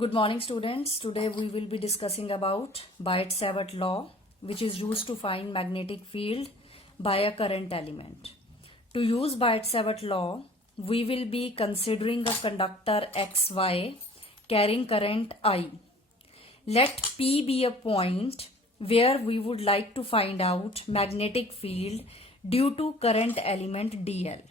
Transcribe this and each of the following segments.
Good morning students. Today we will be discussing about Biot Savart law, which is used to find magnetic field by a current element. To use Biot Savart law, we will be considering a conductor XY carrying current I. Let P be a point where we would like to find out magnetic field due to current element dl.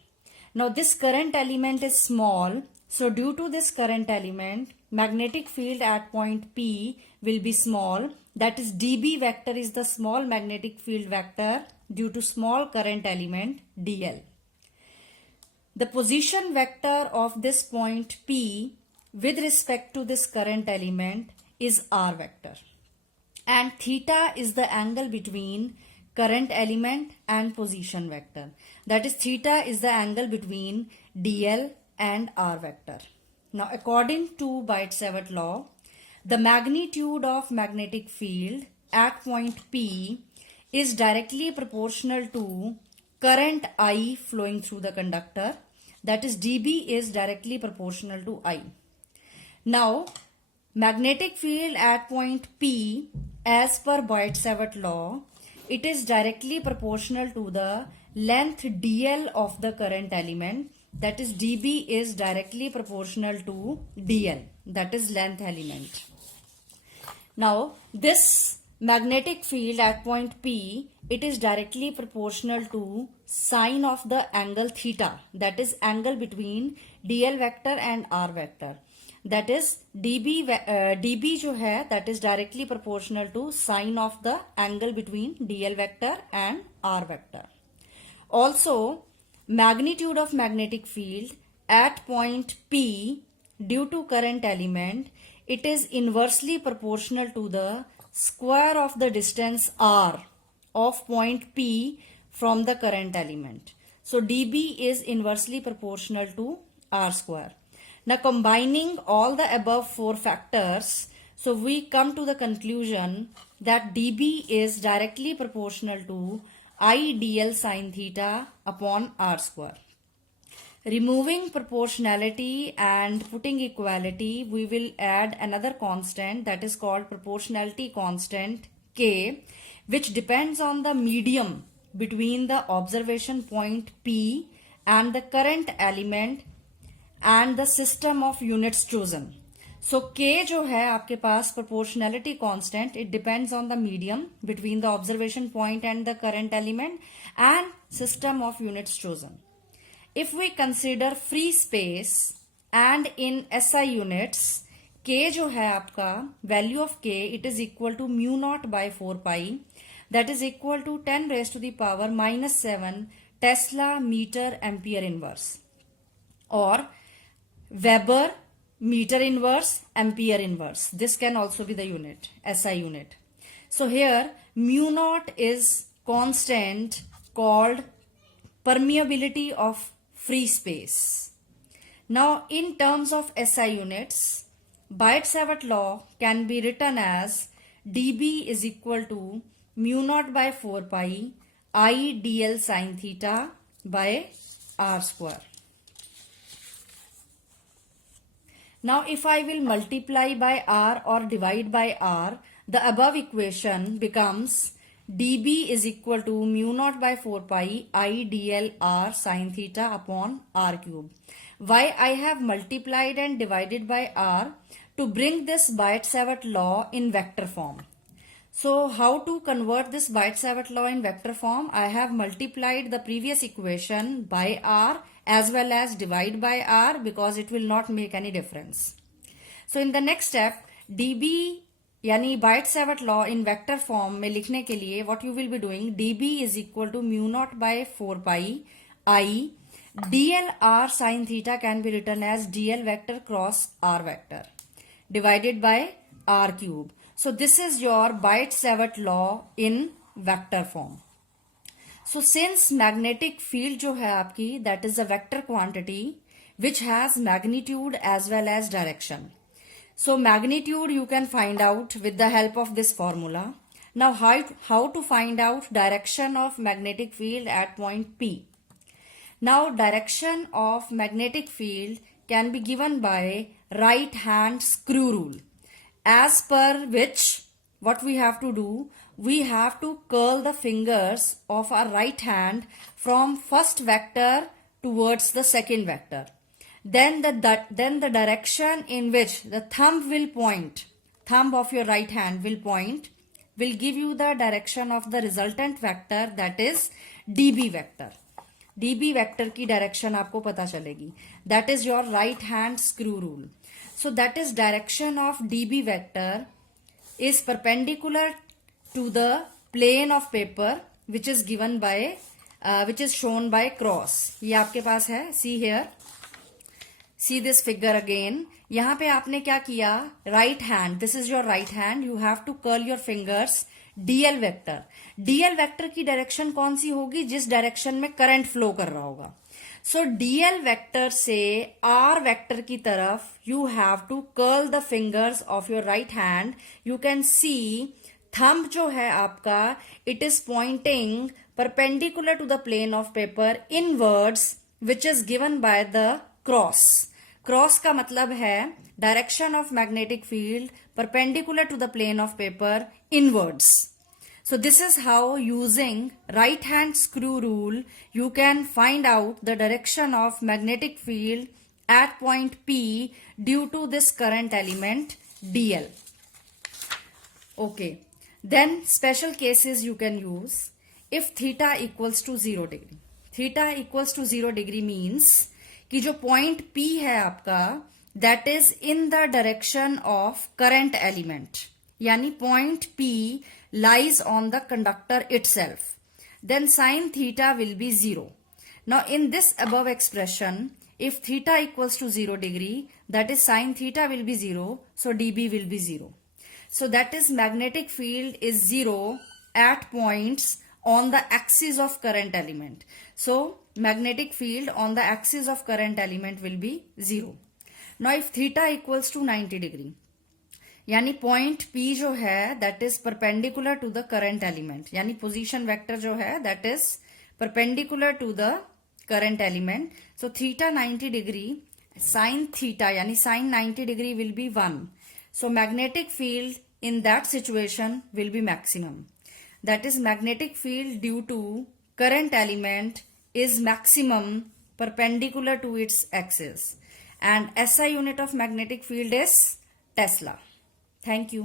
Now this current element is small, so due to this current element, magnetic field at point P will be small, that is dB vector is the small magnetic field vector due to small current element dl. The position vector of this point P with respect to this current element is r vector, and theta is the angle between current element and position vector, that is theta is the angle between dl and r vector. Now according to Biot Savart law, the magnitude of magnetic field at point P is directly proportional to current I flowing through the conductor, that is dB is directly proportional to I. Now magnetic field at point P as per Biot Savart law, it is directly proportional to the length dl of the current element, that is dB is directly proportional to dl, that is length element. Now this magnetic field at point P, it is directly proportional to sine of the angle theta, that is angle between dl vector and r vector, that is dB जो है that is directly proportional to sine of the angle between dl vector and r vector. Also magnitude of magnetic field at point P due to current element, it is inversely proportional to the square of the distance r of point P from the current element. So dB is inversely proportional to r square. Now combining all the above four factors, so we come to the conclusion that dB is directly proportional to I dl sine theta upon r square. Removing proportionality and putting equality, we will add another constant that is called proportionality constant K, which depends on the medium between the observation point P and the current element and the system of units chosen. So K जो है आपके पास proportionality constant, it depends on the medium between the observation point and the current element and system of units chosen. If we consider free space and in SI units, K जो है आपका value of K, it is equal to mu naught by 4 pi, that is equal to 10 raised to the power minus 7 Tesla meter ampere inverse, or Weber meter inverse ampere inverse. This can also be the unit, SI unit. So here mu naught is constant called permeability of free space. Now in terms of SI units, Biot Savart law can be written as dB is equal to mu naught by 4 pi I dl sine theta by r square. Now if I will multiply by r or divide by r, the above equation becomes dB is equal to mu naught by 4 pi I dl r sine theta upon r cube. Why I have multiplied and divided by r? To bring this Biot Savart law in vector form. So how to convert this Biot Savart law in vector form? I have multiplied the previous equation by r as well as divide by r because it will not make any difference. So in the next step, dB यानी Biot Savart law in vector form में लिखने के लिए what you will be doing, dB is equal to mu naught by 4 pi I dl r sine theta can be written as dl vector cross r vector divided by r cube. So this is your Biot Savart law in vector form. So since magnetic field जो है आपकी, that is a vector quantity which has magnitude as well as direction. So magnitude you can find out with the help of this formula. Now how to find out direction of magnetic field at point P? Now direction of magnetic field can be given by right hand screw rule, as per which what we have to do, we have to curl the fingers of our right hand from first vector towards the second vector. Then the direction in which the thumb will point, thumb of your right hand will point, will give you the direction of the resultant vector, that is db vector. db vector की direction आपको पता चलेगी. That is your right hand screw rule. So that is direction of db vector is perpendicular to the plane of paper which is given by which is shown by cross. ये आपके पास है. See here. See this figure again. यहाँ पे आपने क्या किया, right hand, this is your right hand, you have to curl your fingers dl vector. dl vector की direction कौन सी होगी, जिस डायरेक्शन में करंट फ्लो कर रहा होगा. सो dl vector से r vector की तरफ you have to curl the fingers of your right hand. You can see thumb जो है आपका, it is pointing perpendicular to the plane of paper inwards, which is given by the cross. Cross का मतलब है direction of magnetic field perpendicular to the plane of paper inwards. So this is how using right hand screw rule you can find out the direction of magnetic field at point P due to this current element DL. Okay, then special cases you can use if theta equals to 0 degree. Theta equals to 0 degree means कि जो point P है आपका, that is in the direction of current element, यानी point P lies on the conductor itself, then sine theta will be 0. Now in this above expression, if theta equals to 0 degree, that is sin theta will be 0, so dB will be 0. So that is magnetic field is 0 at points on the axis of current element. So magnetic field on the axis of current element will be 0. Now if theta equals to 90 degree, यानी point P जो है that is perpendicular to the current element, यानी position vector जो है that is perpendicular to the current element. So theta 90 degree, sin theta यानी sin 90 degree will be 1. So magnetic field in that situation will be maximum. That is magnetic field due to current element is maximum perpendicular to its axis, and SI unit of magnetic field is Tesla. Thank you.